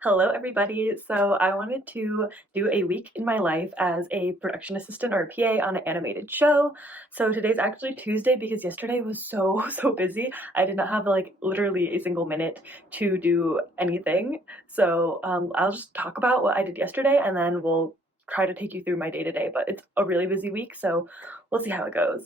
Hello, everybody. So I wanted to do a week in my life as a production assistant or a PA on an animated show. So today's actually Tuesday because yesterday was so, so busy. I did not have like literally a single minute to do anything. So I'll just talk about what I did yesterday and then we'll try to take you through my day to day. But it's a really busy week, so we'll see how it goes.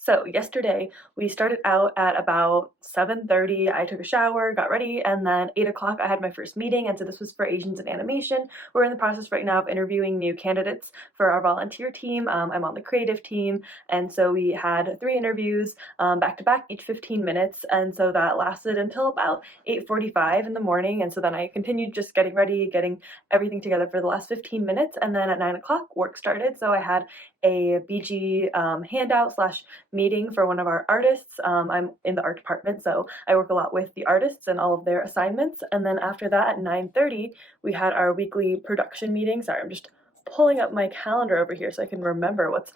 So yesterday we started out at about 7:30. I took a shower, got ready, and then 8 o'clock I had my first meeting. And so this was for Asians in animation. We're in the process right now of interviewing new candidates for our volunteer team. I'm on the creative team, and so we had three interviews back to back, each 15 minutes. And so that lasted until about 8:45 in the morning. And so then I continued just getting ready, getting everything together for the last 15 minutes. And then at 9 o'clock work started. So I had a BG handout slash meeting for one of our artists. I'm in the art department, so I work a lot with the artists and all of their assignments. And then after that, at 9:30, we had our weekly production meeting. Sorry, I'm just pulling up my calendar over here so I can remember what's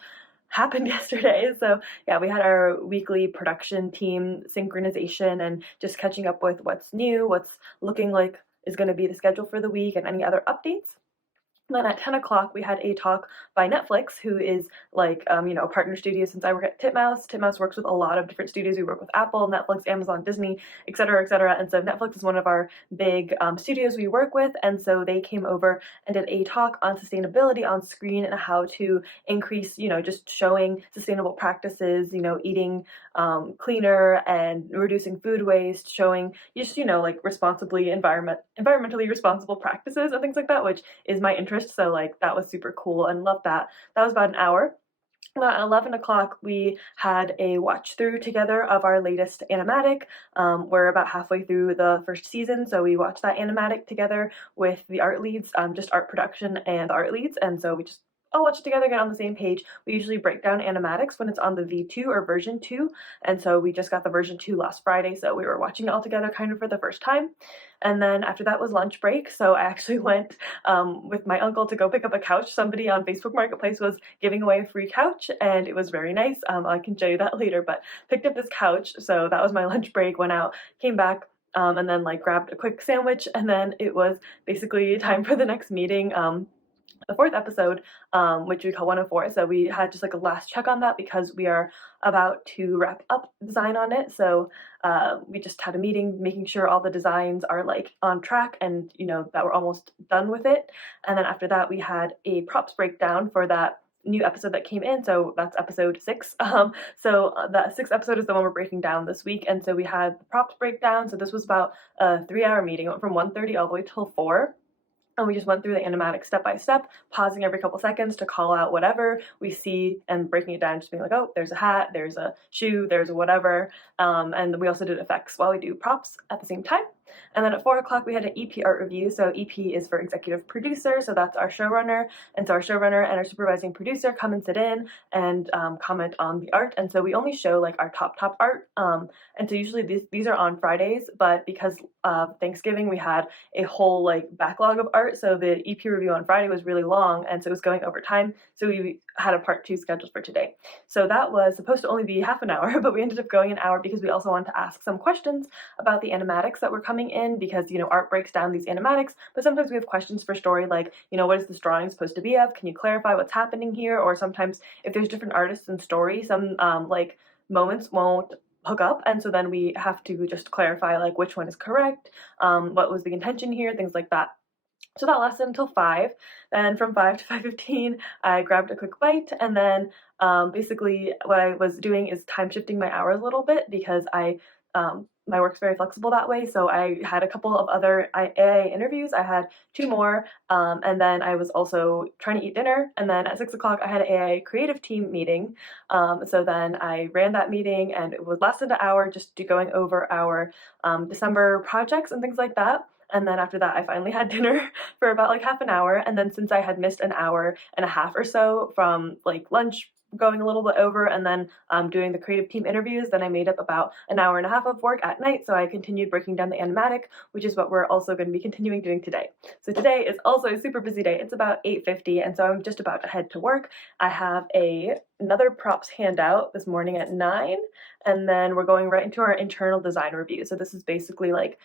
happened yesterday. So yeah, we had our weekly production team synchronization and just catching up with what's new, what's looking like is going to be the schedule for the week, and any other updates. Then at 10 o'clock, we had a talk by Netflix, who is like, a partner studio since I work at Titmouse. Titmouse works with a lot of different studios. We work with Apple, Netflix, Amazon, Disney, et cetera, et cetera. And so Netflix is one of our big studios we work with. And so they came over and did a talk on sustainability on screen and how to increase, just showing sustainable practices, eating cleaner and reducing food waste, showing just, like environmentally responsible practices and things like that, which is my interest. So like that was super cool and loved that. That was about an hour. At 11 o'clock, we had a watch through together of our latest animatic. We're about halfway through the first season, so we watched that animatic together with the art leads, just art production and art leads, and so we just all watch it together, get on the same page. We usually break down animatics when it's on the V2 or version 2, and so we just got the version 2 last Friday, so we were watching it all together kind of for the first time. And then after that was lunch break, so I actually went with my uncle to go pick up a couch. Somebody on Facebook Marketplace was giving away a free couch, and it was very nice. I can show you that later, but picked up this couch, so that was my lunch break, went out, came back, and then like grabbed a quick sandwich, and then it was basically time for the next meeting. The fourth episode, which we call 104. So we had just like a last check on that because we are about to wrap up design on it. So we just had a meeting making sure all the designs are like on track and that we're almost done with it. And then after that we had a props breakdown for that new episode that came in, so that's episode 6. So that 6th episode is the one we're breaking down this week, and so we had the props breakdown. So this was about a 3-hour meeting. It went from 1:30 all the way till 4. And we just went through the animatic step by step, pausing every couple seconds to call out whatever we see and breaking it down, just being like, oh, there's a hat, there's a shoe, there's a whatever. And we also did effects while we do props at the same time. And then at 4 o'clock, we had an EP art review. So EP is for executive producer. So that's our showrunner. And so our showrunner and our supervising producer come and sit in and comment on the art. And so we only show like our top art. And so usually these are on Fridays, but because of Thanksgiving, we had a whole like backlog of art. So the EP review on Friday was really long, and so it was going over time. So we had a part 2 scheduled for today. So that was supposed to only be half an hour, but we ended up going an hour because we also wanted to ask some questions about the animatics that were coming in, because art breaks down these animatics, but sometimes we have questions for story like, what is this drawing supposed to be of? Can you clarify what's happening here? Or sometimes if there's different artists in story, some like moments won't hook up, and so then we have to just clarify like which one is correct, what was the intention here, things like that. So that lasted until 5. Then from 5 to 5:15, I grabbed a quick bite, and then basically what I was doing is time shifting my hours a little bit because my work's very flexible that way. So I had a couple of other AI interviews. I had 2 more, and then I was also trying to eat dinner. And then at 6 o'clock, I had an AI creative team meeting. So then I ran that meeting, and it lasted an hour just going over our December projects and things like that. And then after that, I finally had dinner for about like half an hour. And then since I had missed an hour and a half or so from like lunch going a little bit over and then doing the creative team interviews, then I made up about an hour and a half of work at night. So I continued breaking down the animatic, which is what we're also going to be continuing doing today. So today is also a super busy day. It's about 8:50, and so I'm just about to head to work. I have a another props handout this morning at 9, and then we're going right into our internal design review. So this is basically like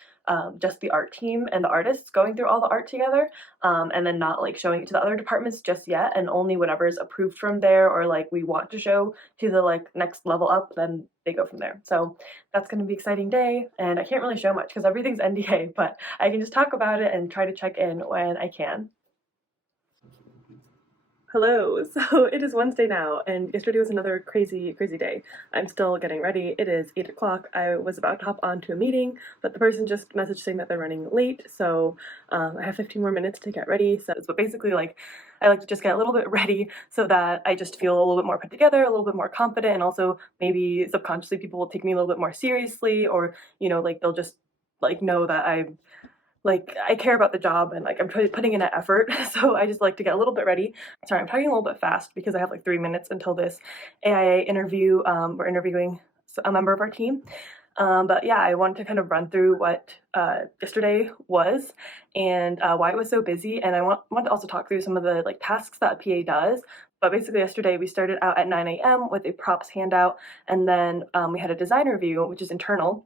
just the art team and the artists going through all the art together, and then not like showing it to the other departments just yet, and only whatever is approved from there or like we want to show to the like next level up, then they go from there. So that's going to be an exciting day, and I can't really show much because everything's NDA, but I can just talk about it and try to check in when I can. Hello, so it is Wednesday now, and yesterday was another crazy day. I'm still getting ready. It is 8 o'clock. I was about to hop onto a meeting, but the person just messaged saying that they're running late, so I have 15 more minutes to get ready. So, but basically, like, I like to just get a little bit ready so that I just feel a little bit more put together, a little bit more confident, and also maybe subconsciously people will take me a little bit more seriously, or, like, they'll just, like, know that I care about the job and like I'm putting in an effort. So I just like to get a little bit ready. Sorry, I'm talking a little bit fast because I have like 3 minutes until this AIA interview. We're interviewing a member of our team. But yeah, I wanted to kind of run through what yesterday was and why it was so busy. And I want to also talk through some of the like tasks that a PA does. But basically yesterday we started out at 9 a.m. with a props handout, and then we had a design review, which is internal.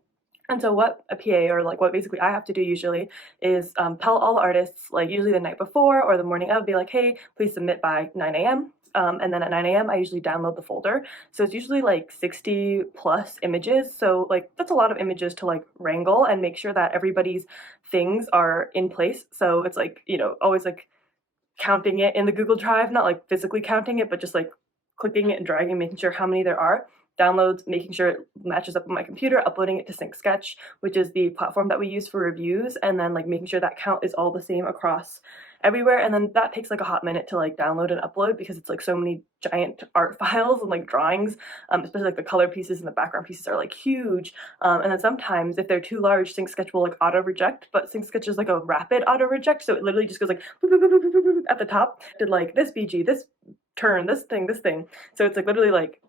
And so what a PA, or like what basically I have to do usually, is tell all the artists, like usually the night before or the morning of, be like, hey, please submit by 9 a.m. And then at 9 a.m. I usually download the folder. So it's usually like 60 plus images. So like that's a lot of images to like wrangle and make sure that everybody's things are in place. So it's like, always like counting it in the Google Drive, not like physically counting it, but just like clicking it and dragging, making sure how many there are. Downloads, making sure it matches up on my computer, uploading it to Sync Sketch, which is the platform that we use for reviews, and then like making sure that count is all the same across everywhere. And then that takes like a hot minute to like download and upload because it's like so many giant art files and like drawings, especially like the color pieces and the background pieces are like huge. And then sometimes if they're too large, Sync Sketch will like auto reject, but Sync Sketch is like a rapid auto reject, so it literally just goes like boop, boop, boop, boop, boop, boop, at the top. Did like this BG, this turn, this thing. So it's like literally like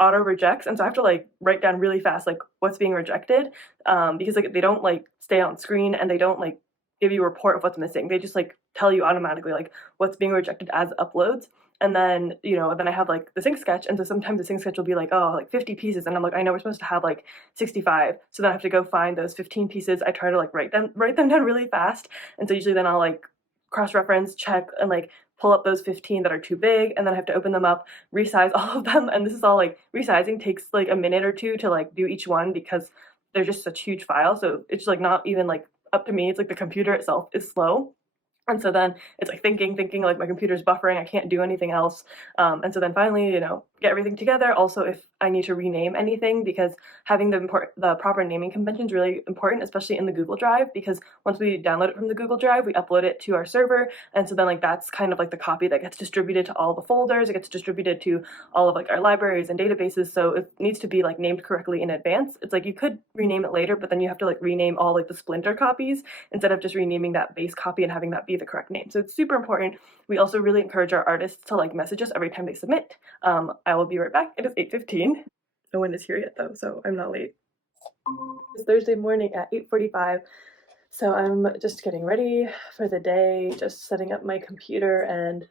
auto rejects, and so I have to like write down really fast like what's being rejected, because like they don't like stay on screen and they don't like give you a report of what's missing. They just like tell you automatically like what's being rejected as uploads. And then then I have like the Sync Sketch, and so sometimes the Sync Sketch will be like, oh, like 50 pieces, and I'm like, I know we're supposed to have like 65, so then I have to go find those 15 pieces. I try to like write them down really fast, and so usually then I'll like cross-reference, check, and like pull up those 15 that are too big, and then I have to open them up, resize all of them, and this is all like resizing takes like a minute or two to like do each one because they're just such huge files. So it's like not even like up to me, it's like the computer itself is slow. And so then it's like thinking like my computer's buffering, I can't do anything else. And so then finally, get everything together. Also, if I need to rename anything, because having the proper naming convention is really important, especially in the Google Drive, because once we download it from the Google Drive, we upload it to our server. And so then like that's kind of like the copy that gets distributed to all the folders. It gets distributed to all of like our libraries and databases. So it needs to be like named correctly in advance. It's like you could rename it later, but then you have to like rename all like the splinter copies instead of just renaming that base copy and having that be the correct name. So it's super important. We also really encourage our artists to like message us every time they submit. I will be right back. It is 8:15. No one is here yet though, so I'm not late. It's Thursday morning at 8:45. So I'm just getting ready for the day, just setting up my computer, and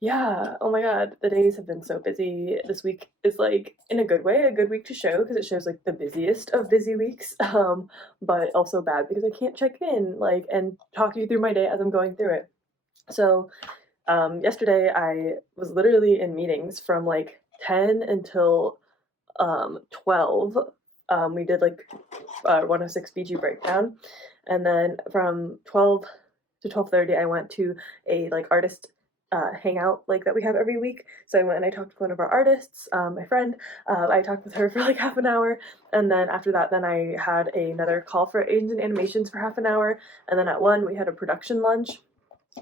yeah, oh my god, the days have been so busy. This week is like, in a good way, a good week to show because it shows like the busiest of busy weeks, but also bad because I can't check in like and talk you through my day as I'm going through it. So yesterday I was literally in meetings from like 10 until 12. We did like 106 BG breakdown, and then from 12 to 12:30 I went to a like artist hangout like that we have every week. So I went and I talked to one of our artists, my friend. I talked with her for like half an hour, and then after that then I had another call for agents and animations for half an hour, and then at 1 we had a production lunch.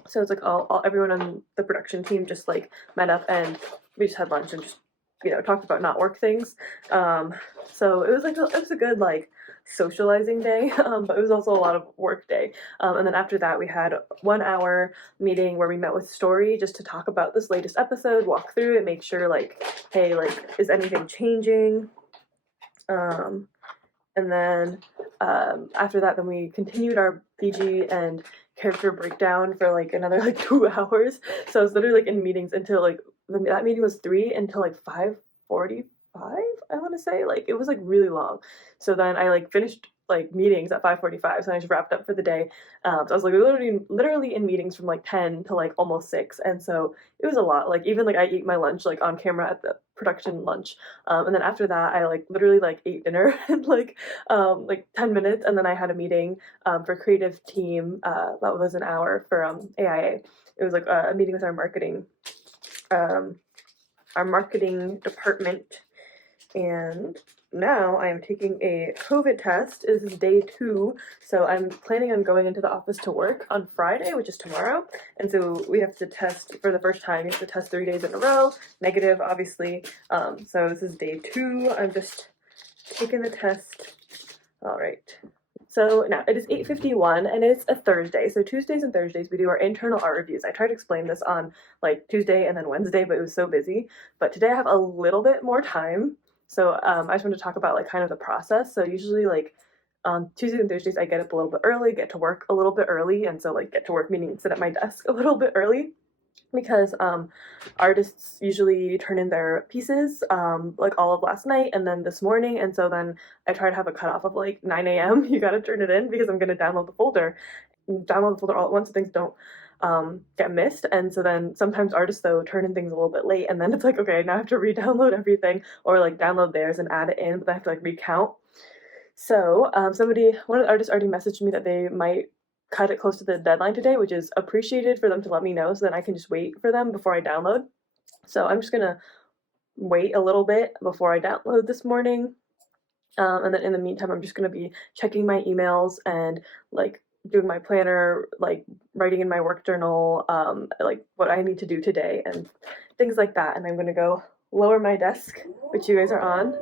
So it's like all everyone on the production team just like met up and we just had lunch and just talked about not work things. So it was like it was a good like socializing day, but it was also a lot of work day. And then after that we had 1 hour meeting where we met with Story just to talk about this latest episode, walk through it, make sure like, hey, like is anything changing? And then after that then we continued our BG and character breakdown for like another like 2 hours. So I was literally like in meetings until like that meeting was 3 until like 5:45, I want to say. Like it was like really long. So then I like finished like meetings at 5:45, so I just wrapped up for the day. So I was like literally in meetings from like 10 to like almost 6, and so it was a lot. Like even like I ate my lunch like on camera at the production lunch, and then after that I like literally like ate dinner in like 10 minutes, and then I had a meeting for creative team that was an hour for AIA. It was like a meeting with um, our marketing department, and now I am taking a COVID test. This is day 2, so I'm planning on going into the office to work on Friday, which is tomorrow, and so we have to test for the first time. You have to test 3 days in a row, negative, obviously. So this is day 2. I'm just taking the test. All right. So now it is 8:51 and it's a Thursday. So Tuesdays and Thursdays we do our internal art reviews. I tried to explain this on like Tuesday and then Wednesday, but it was so busy. But today I have a little bit more time. So I just want to talk about like kind of the process. So usually like on Tuesdays and Thursdays I get up a little bit early, get to work a little bit early, and so like get to work meaning sit at my desk a little bit early because artists usually turn in their pieces like all of last night and then this morning, and so then I try to have a cutoff of like 9 a.m. You gotta turn it in because I'm gonna download the folder all at once so things don't get missed. And so then sometimes artists though turn in things a little bit late, and then it's like, okay, now I have to re-download everything or like download theirs and add it in, but I have to like recount. So one of the artists already messaged me that they might cut it close to the deadline today, which is appreciated for them to let me know so then I can just wait for them before I download. So I'm just gonna wait a little bit before I download this morning. And then in the meantime, I'm just gonna be checking my emails and like doing my planner, like writing in my work journal, like what I need to do today and things like that. And I'm gonna go lower my desk, which you guys are on.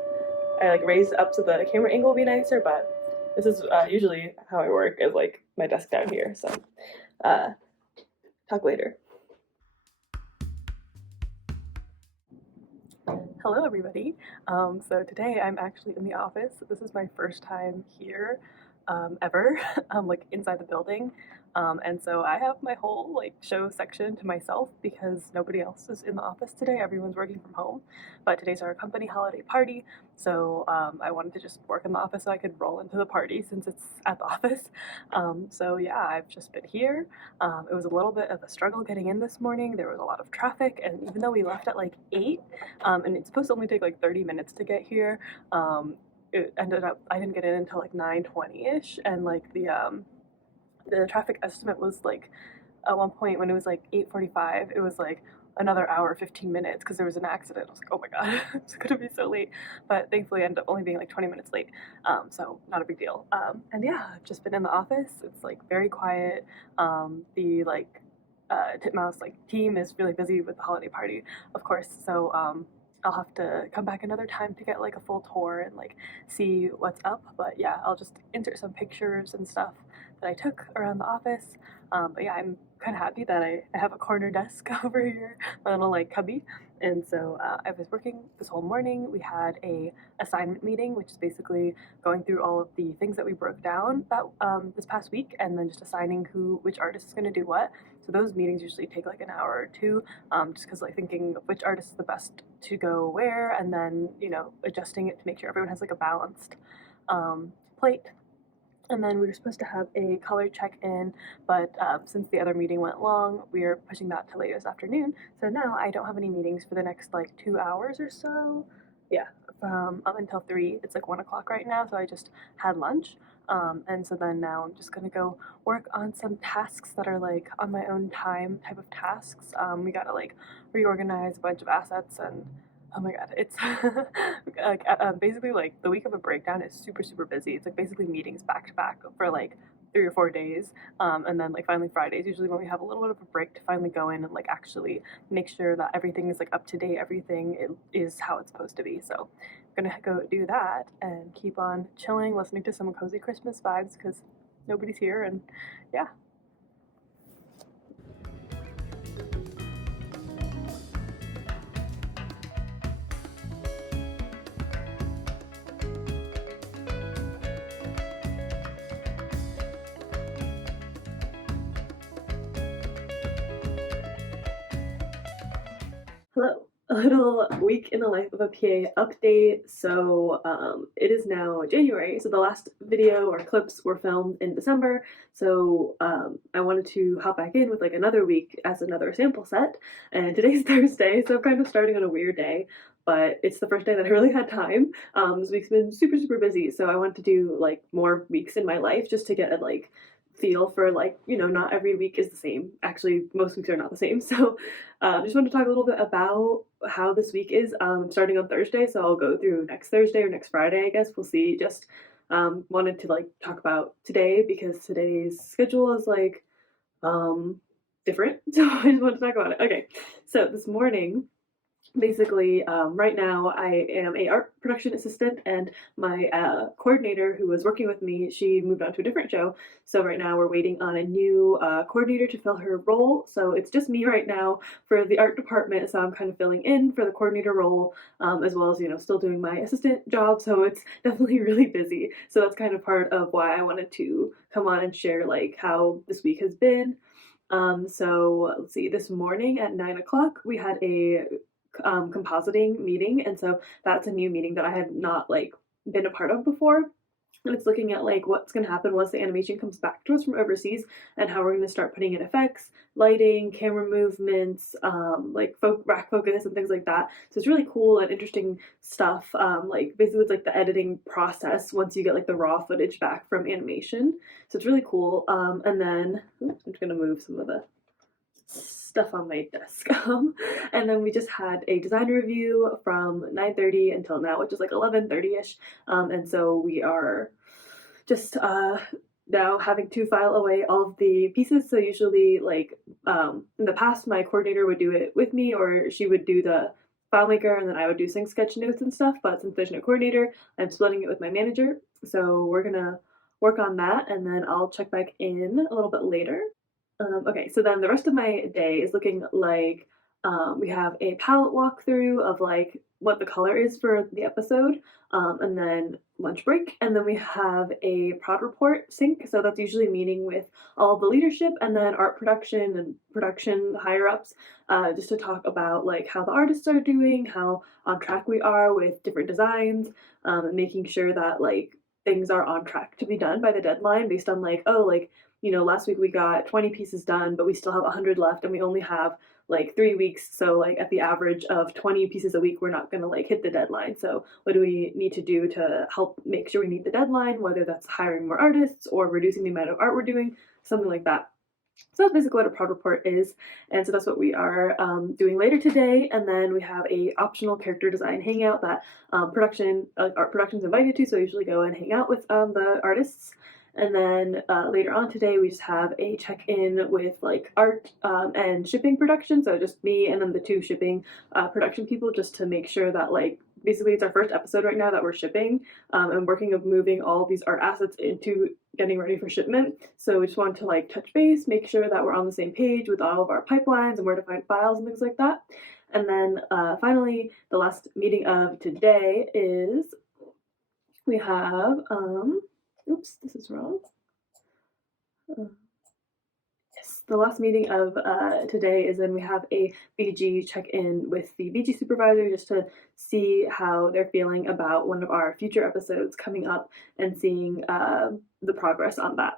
I like raise up so the camera angle will be nicer, but this is usually how I work, is like my desk down here. So talk later. Hello everybody. So today I'm actually in the office. This is my first time here ever, like inside the building. And so I have my whole like show section to myself because nobody else is in the office today. Everyone's working from home. But today's our company holiday party, so I wanted to just work in the office so I could roll into the party since it's at the office. So yeah, I've just been here. It was a little bit of a struggle getting in this morning. There was a lot of traffic, and even though we left at like 8, and it's supposed to only take like 30 minutes to get here, it ended up I didn't get in until like 9:20ish, and like the traffic estimate was like at one point when it was like 8:45, it was like another hour 15 minutes because there was an accident. I was like, oh my god, it's gonna be so late, but thankfully I ended up only being like 20 minutes late, so not a big deal. And yeah, I've just been in the office. It's like very quiet. The like Titmouse like team is really busy with the holiday party, of course, so I'll have to come back another time to get like a full tour and like see what's up. But yeah, I'll just insert some pictures and stuff that I took around the office. But yeah, I'm kind of happy that I have a corner desk over here, my little like cubby. And so I was working this whole morning. We had a assignment meeting, which is basically going through all of the things that we broke down that this past week, and then just assigning which artist is going to do what. So those meetings usually take like an hour or two, just because like thinking which artist is the best to go where, and then adjusting it to make sure everyone has like a balanced plate. And then we were supposed to have a color check-in, but since the other meeting went long, we're pushing that to later this afternoon. So now I don't have any meetings for the next like 2 hours or so. Yeah, from up until 3. It's like 1 o'clock right now, so I just had lunch. And so then now I'm just gonna go work on some tasks that are like on my own time type of tasks. We gotta like reorganize a bunch of assets, and oh my god, it's like basically like the week of a breakdown is super busy. It's like basically meetings back to back for like 3 or 4 days, and then like finally Fridays usually when we have a little bit of a break to finally go in and like actually make sure that everything is like up to date, everything is how it's supposed to be. So I'm gonna go do that and keep on chilling, listening to some cozy Christmas vibes because nobody's here, and yeah. Hello. A little week in the life of a PA update. So it is now January. So the last video or clips were filmed in December. So I wanted to hop back in with like another week as another sample set. And today's Thursday, so I'm kind of starting on a weird day. But it's the first day that I really had time. This week's been super busy, so I wanted to do like more weeks in my life just to get a like feel for like not every week is the same. Actually, most weeks are not the same. So just wanted to talk a little bit about how this week is starting on Thursday. So I'll go through next Thursday or next Friday, I guess we'll see. Just wanted to like talk about today because today's schedule is like different. So I just want to talk about it. Okay, so this morning basically right now I am a art production assistant, and my coordinator who was working with me, she moved on to a different show. So right now we're waiting on a new coordinator to fill her role, so it's just me right now for the art department. So I'm kind of filling in for the coordinator role, as well as still doing my assistant job. So it's definitely really busy. So that's kind of part of why I wanted to come on and share like how this week has been. So let's see, this morning at 9 o'clock we had a compositing meeting, and so that's a new meeting that I had not like been a part of before. And it's looking at like what's going to happen once the animation comes back to us from overseas, and how we're going to start putting in effects, lighting, camera movements, like rack focus and things like that. So it's really cool and interesting stuff. Like basically it's like the editing process once you get like the raw footage back from animation. So it's really cool. And then oops, I'm just going to move some of the stuff on my desk. And then we just had a design review from 9:30 until now, which is like 11:30ish. And so we are just now having to file away all of the pieces. So usually like in the past my coordinator would do it with me, or she would do the FileMaker and then I would do sync sketch notes and stuff. But since there's no coordinator, I'm splitting it with my manager. So we're gonna work on that, and then I'll check back in a little bit later. Okay, so then the rest of my day is looking like we have a palette walkthrough of like what the color is for the episode, and then lunch break, and then we have a prod report sync. So that's usually meeting with all the leadership and then art production and production higher ups, just to talk about like how the artists are doing, how on track we are with different designs, and making sure that like things are on track to be done by the deadline based on like, oh, like last week we got 20 pieces done, but we still have 100 left, and we only have like 3 weeks. So like at the average of 20 pieces a week, we're not going to like hit the deadline. So what do we need to do to help make sure we meet the deadline? Whether that's hiring more artists or reducing the amount of art we're doing, something like that. So that's basically what a prod report is, and so that's what we are doing later today. And then we have a optional character design hangout that art production's invited to. So I usually go and hang out with the artists. And then later on today, we just have a check-in with like art and shipping production. So just me and then the two shipping production people, just to make sure that like basically it's our first episode right now that we're shipping, and working of moving all these art assets into getting ready for shipment. So we just wanted to like touch base, make sure that we're on the same page with all of our pipelines and where to find files and things like that. And then finally, the last meeting of today is we have oops, this is wrong. Yes, the last meeting of today is when we have a BG check-in with the BG supervisor, just to see how they're feeling about one of our future episodes coming up and seeing the progress on that.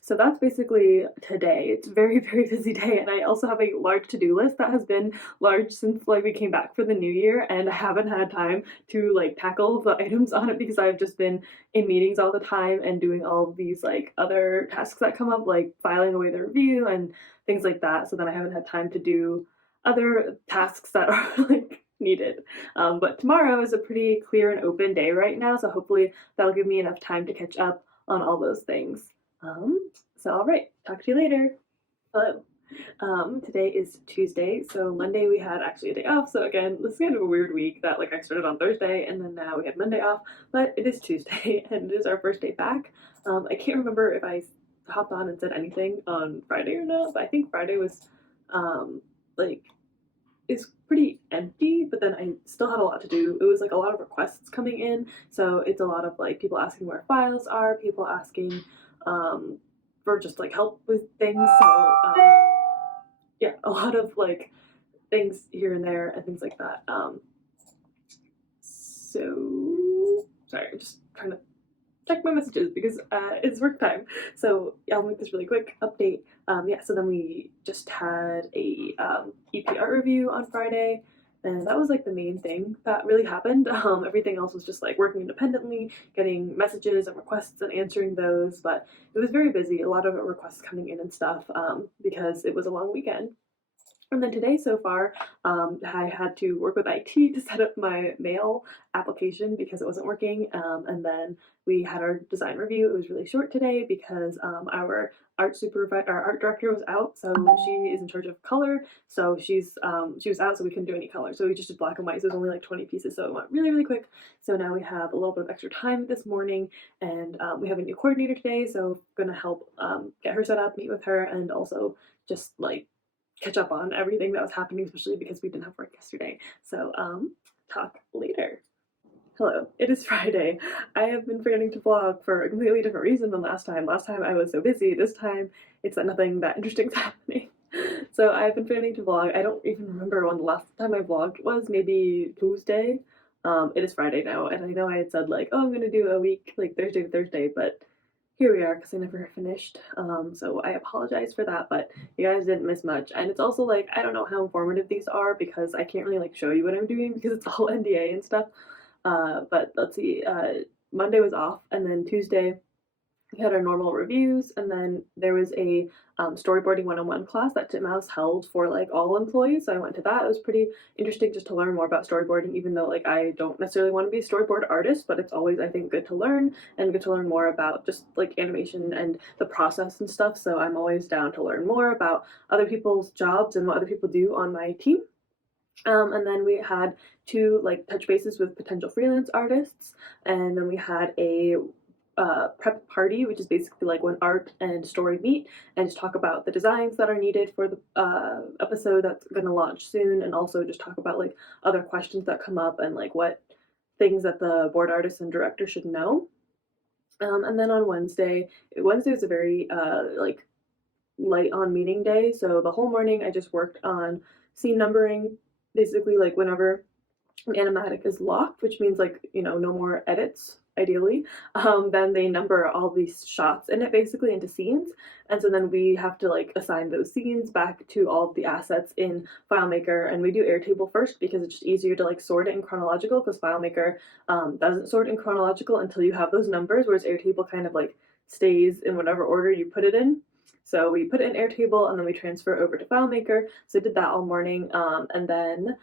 So that's basically today. It's a very busy day, and I also have a large to-do list that has been large since like we came back for the new year, and I haven't had time to like tackle the items on it because I've just been in meetings all the time and doing all of these like other tasks that come up, like filing away the review and things like that. So then I haven't had time to do other tasks that are like needed. But tomorrow is a pretty clear and open day right now, so hopefully that'll give me enough time to catch up on all those things. So all right, talk to you later. Hello. Today is Tuesday, so Monday we had actually a day off. So again, this is kind of a weird week that like I started on Thursday and then now we had Monday off, but it is Tuesday and it is our first day back. I can't remember if I hopped on and said anything on Friday or not, but I think Friday was like is pretty empty, but then I still had a lot to do. It was like a lot of requests coming in, so it's a lot of like people asking where files are, people asking for just like help with things. So yeah, a lot of like things here and there and things like that. So sorry, I'm just trying to check my messages because it's work time. So yeah, I'll make this really quick update. Yeah, so then we just had a EP art review on Friday, and that was like the main thing that really happened. Everything else was just like working independently, getting messages and requests and answering those. But it was very busy. A lot of requests coming in and stuff because it was a long weekend. And then today, so far, I had to work with IT to set up my mail application because it wasn't working. And then we had our design review. It was really short today because our our art director was out, so she is in charge of color. So she was out, so we couldn't do any color. So we just did black and white. So it was only like 20 pieces, so it went really really quick. So now we have a little bit of extra time this morning, and we have a new coordinator today. So I'm gonna help get her set up, meet with her, and also just like catch up on everything that was happening, especially because we didn't have work yesterday. So, talk later. Hello, it is Friday. I have been forgetting to vlog for a completely different reason than last time. Last time I was so busy. This time it's that nothing that interesting is happening. So I've been forgetting to vlog. I don't even remember when the last time I vlogged was. Maybe Tuesday. It is Friday now, and I know I had said like, oh, I'm gonna do a week like Thursday to Thursday, but here we are because I never finished. So I apologize for that, but you guys didn't miss much. And it's also like, I don't know how informative these are because I can't really like show you what I'm doing because it's all NDA and stuff. But let's see, Monday was off, and then Tuesday we had our normal reviews, and then there was a storyboarding 101 class that Titmouse held for like all employees. So I went to that. It was pretty interesting just to learn more about storyboarding, even though like I don't necessarily want to be a storyboard artist, but it's always I think good to learn and good to learn more about just like animation and the process and stuff. So I'm always down to learn more about other people's jobs and what other people do on my team. And then we had two like touch bases with potential freelance artists, and then we had a prep party, which is basically like when art and story meet and just talk about the designs that are needed for the episode that's going to launch soon, and also just talk about like other questions that come up and like what things that the board artist and director should know. And then on Wednesday was a very like light on meeting day, so the whole morning I just worked on scene numbering, basically like whenever an animatic is locked, which means like, you know, no more edits ideally, then they number all these shots in it basically into scenes, and so then we have to like assign those scenes back to all of the assets in FileMaker, and we do Airtable first because it's just easier to like sort it in chronological, because FileMaker doesn't sort in chronological until you have those numbers, whereas Airtable kind of like stays in whatever order you put it in. So we put it in Airtable and then we transfer over to FileMaker. So I did that all morning, and then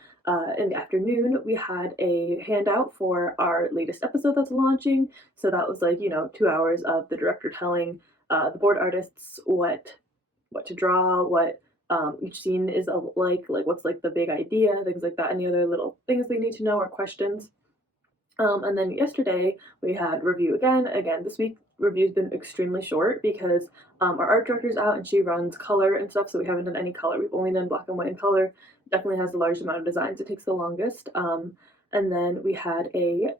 in the afternoon we had a handout for our latest episode that's launching. So that was like, you know, 2 hours of the director telling the board artists what to draw, what each scene is like what's like the big idea, things like that, any other little things they need to know or questions. And then yesterday we had review again. Again, this week review's been extremely short because our art director's out and she runs color and stuff, so we haven't done any color. We've only done black and white and color. Definitely has the largest amount of designs. It takes the longest. And then we had a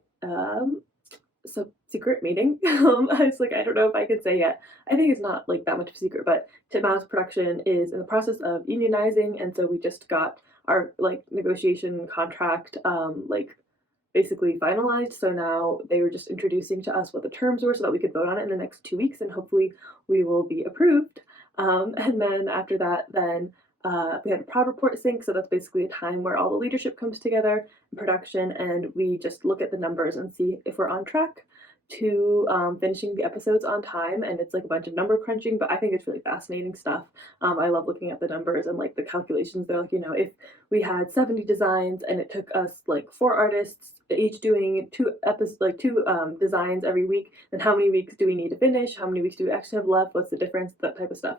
secret meeting. I was like, I don't know if I could say yet. I think it's not like that much of a secret, but Titmouse production is in the process of unionizing, and so we just got our like negotiation contract like basically finalized. So now they were just introducing to us what the terms were so that we could vote on it in the next 2 weeks, and hopefully we will be approved. And then after that, then we had a prod report sync. So that's basically a time where all the leadership comes together in production, and we just look at the numbers and see if we're on track to finishing the episodes on time. And it's like a bunch of number crunching, but I think it's really fascinating stuff. I love looking at the numbers and like the calculations. They're like, you know, if we had 70 designs and it took us like 4 artists each doing two designs every week, then how many weeks do we need to finish? How many weeks do we actually have left? What's the difference? That type of stuff.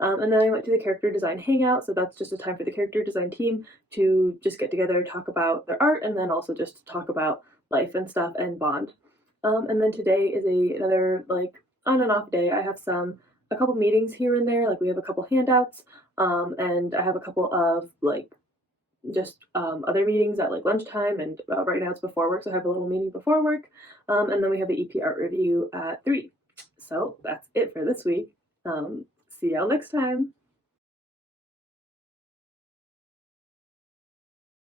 And then I went to the character design hangout, so that's just a time for the character design team to just get together, talk about their art, and then also just talk about life and stuff and bond. And then today is another like on and off day. I have a couple meetings here and there, like we have a couple handouts, and I have a couple of like just other meetings at like lunchtime, and right now it's before work, so I have a little meeting before work, and then we have the EP art review at 3. So that's it for this week. See y'all next time.